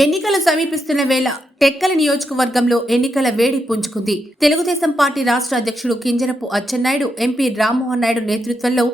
ఎన్నికలు సమీపిస్తున్న వేళ టెక్కల నియోజకవర్గంలో ఎన్నికల వేడి పుంజుకుంది. తెలుగుదేశం పార్టీ రాష్ట్ర అధ్యక్షుడు కింజరపు అచ్చెన్నాయుడు ఎంపీ రామ్మోహన్ నాయుడు నేతృత్వంలో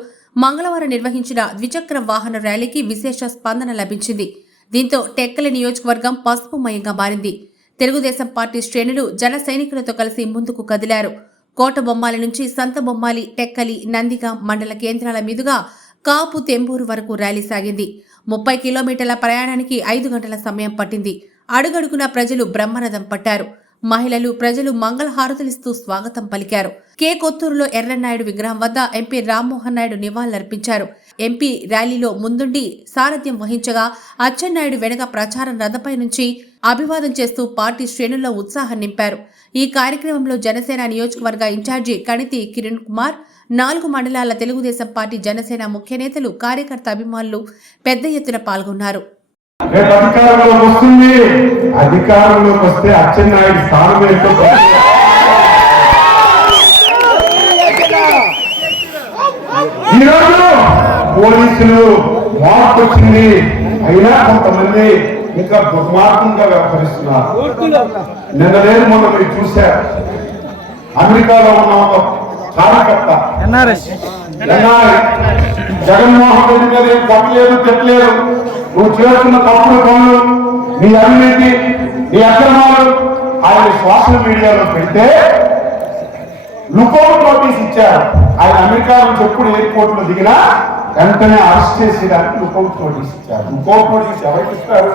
మంగళవారం నిర్వహించిన ద్విచక్ర వాహన ర్యాలీకి విశేష స్పందన లభించింది. దీంతో టెక్కల నియోజకవర్గం పసుపుమయంగా మారింది. తెలుగుదేశం పార్టీ శ్రేణులు జన సైనికులతో కలిసి ముందుకు కదిలారు. కోట బొమ్మాలి నుంచి సంత బొమ్మాలి టెక్కలి నందిగా మండల కేంద్రాల మీదుగా కాపు తెంబూరు వరకు ర్యాలీ సాగింది. ముప్పై కిలోమీటర్ల ప్రయాణానికి ఐదు గంటల సమయం పట్టింది. అడుగడుగున ప్రజలు బ్రహ్మరథం పట్టారు. మహిళలు ప్రజలు మంగళహారతులిస్తూ స్వాగతం పలికారు. కే కొత్తూరులో ఎర్రన్నాయుడు విగ్రహం వద్ద ఎంపీ రామ్మోహన్ నాయుడు నివాళులర్పించారు. ఎంపీ ర్యాలీలో ముందుండి సారథ్యం వహించగా అచ్చెన్నాయుడు వెనక ప్రచారం రథపై నుంచి అభివాదం చేస్తూ పార్టీ శ్రేణుల్లో ఉత్సాహం నింపారు. ఈ కార్యక్రమంలో జనసేన నియోజకవర్గ ఇన్ఛార్జి కణితి కిరణ్ కుమార్ నాలుగు మండలాల తెలుగుదేశం పార్టీ జనసేన ముఖ్య నేతలు కార్యకర్త అభిమానులు పెద్ద ఎత్తున పాల్గొన్నారు. అధికారంలోకి వస్తే అచ్చెన్నాయుడు స్థానం ఈరోజు పోలీసులు మార్పు వచ్చింది. అయినా కొంతమంది ఇంకా దుర్మార్గంగా వ్యవహరిస్తున్నారు. నిన్న లేదు మొన్న మీరు చూశారు. అమెరికాలో ఉన్న ఒక కార్యకర్త జగన్మోహన్ రెడ్డి మీద ఏం కొట్టలేదు తిట్టలేదు. నువ్వు చేస్తున్న తప్పుడు పనులు నీ అవినీతి నీ అక్రమాలు ఆయన సోషల్ మీడియాలో పెడితే లుకౌట్ నోటీస్ ఇచ్చారు. ఆయన అమెరికా నుంచి ఎప్పుడు ఎయిర్పోర్ట్లో దిగినా వెంటనే అరెస్ట్ చేసేదానికి లుకౌట్ నోటీస్ ఇచ్చారు లుకౌట్ నోటీస్ ఎవరికి ఇస్తారు?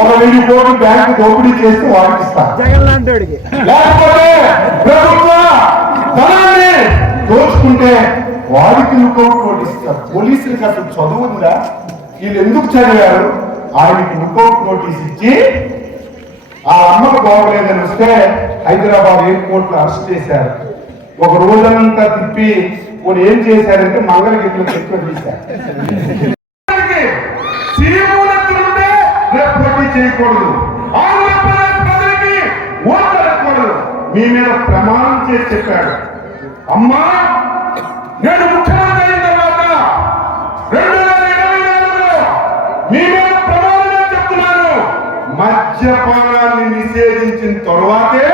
ఒక వెయ్యి కోట్లు బ్యాంకు దోపిడీ చేస్తే వాడికి ఇస్తారు. లేకపోతే ప్రభుత్వ ధనాన్ని దోచుకుంటే వాడికి లుకౌట్ నోటీస్ ఇస్తారు పోలీసులకు అసలు చదువు ఉందా? వీళ్ళు ఎందుకు చదివారు? ఆయనకి లుకౌట్ నోటీస్ ఇచ్చి ఆ అమ్మకు బాగోలేదని వస్తే హైదరాబాద్ ఎయిర్పోర్ట్లో అరెస్ట్ చేశారు. ఒక రోజంతా తిప్పి వాళ్ళు ఏం చేశారంటే మంగళగిరిలో చెట్లు తీశారు. పోటీ చేయకూడదు. ఆంధ్రప్రదేశ్ ప్రజలకి ఓట్లు మీ మీద ప్రమాణం చేసి చెప్పాడు. అమ్మా నేను ముఖ్యమంత్రి అయిన తర్వాత రెండు వేల ఇరవై నాలుగులో మీ మీద ప్రమాణంగా చెప్తున్నాను. మద్యపానాన్ని నిషేధించిన తర్వాతే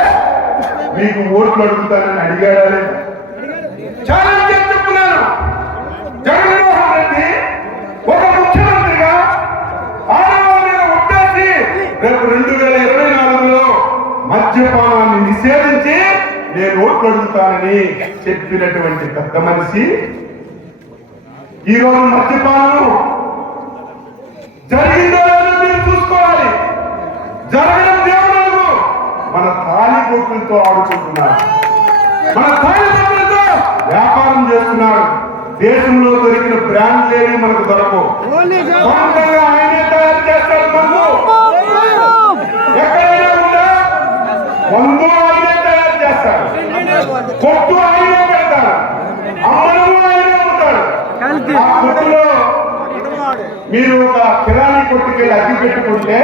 మీకు ఓట్లు అడుగుతానని అడిగాడా లేదా? ఛాలెంజ్ చెప్తున్నాను జగన్మోహన్ రెడ్డి ఒక ముఖ్యమంత్రిగా ఆడవాళ్ళ రేపు రెండు వేల ఇరవై నాలుగులో మద్యపానాన్ని నిషేధించి నేను ఓట్లు అడుగుతానని చెప్పినటువంటి పెద్ద మనిషి ఈరోజు మద్యపానం జరిగిందో దేశంలో దొరికిన బ్రాండ్ లేని మనకు దొరకవు. సొంతంగా ఆయనే తయారు చేస్తాడు మందు ఎక్కడైనా ఉందా? మందు ఆయనే తయారు చేస్తాడు కొట్టు ఆయనే పెడతాడు అమ్మను ఆయనే ఉంటాడు కల్తీ. ఆ కొట్టులో మీరు ఒక కిరాణీ కొట్టుకెళ్ళి అగ్గి పెట్టుకుంటే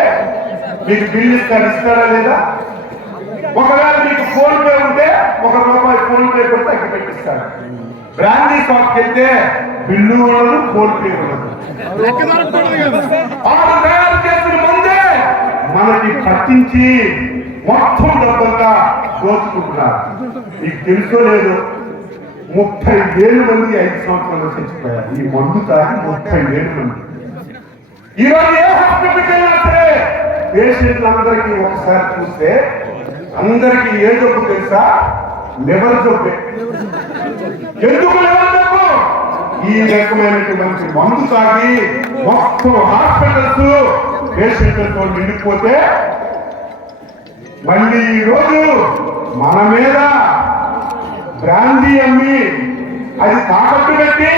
మీకు బిల్లు ఇస్తాడు ఇస్తాడా లేదా? ఒకవేళ మీకు ఫోన్ పే ఉంటే ఒక రూపాయి ఫోన్ పే కూడా తగ్గి పెట్టిస్తాడు బ్రాండీ షాప్కి వెళ్తే బిల్లు ఉండదు ఫోన్ పే ఉండదు వాళ్ళు తయారు చేసిన ముందే మనకి పట్టించి మొత్తం డబ్బంతా దోచుకుంటున్నారు. మీకు తెలుసో లేదు ముప్పై వేలు మంది ఐదు సంవత్సరాలు చచ్చిపోయారు. ఈ మందు తాగి ముప్పై వేలు మంది. ఈరోజు ఏ హాస్పిటల్కి వెళ్ళినా సరే పేషెంట్లందరికీ ఒకసారి చూస్తే అందరికీ ఏ జబ్బు తెలుసా? లివర్ జబ్బే ఎందుకు లివర్ చెప్పు ఈ రకమైనటువంటి మందు తాగి మొత్తం హాస్పిటల్స్ పేషెంట్లతో నిండిపోతే మళ్ళీ ఈరోజు మన మీద బ్రాందీ అమ్మి అది తాకట్టు పెట్టి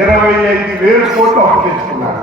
ఇరవై ఐదు వేలు కోట్లు అప్పు తెచ్చుకున్నారు.